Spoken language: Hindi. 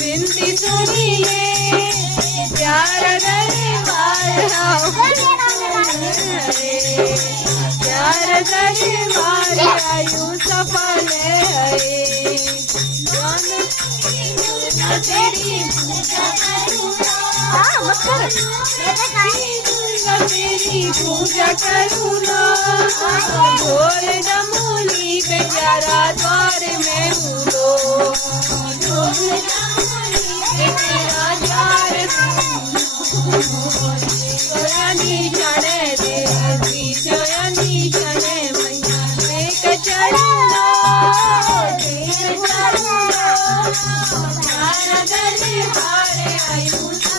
विनती सुनी ले प्यारा दरबार आयु सफल है तेरी पूजा करूँ ना ढोल डमोली बेचारा द्वार में हूँ सोयानी चढ़े देवी सोयानी चढ़े मैया एक चढ़ना दरबार आयु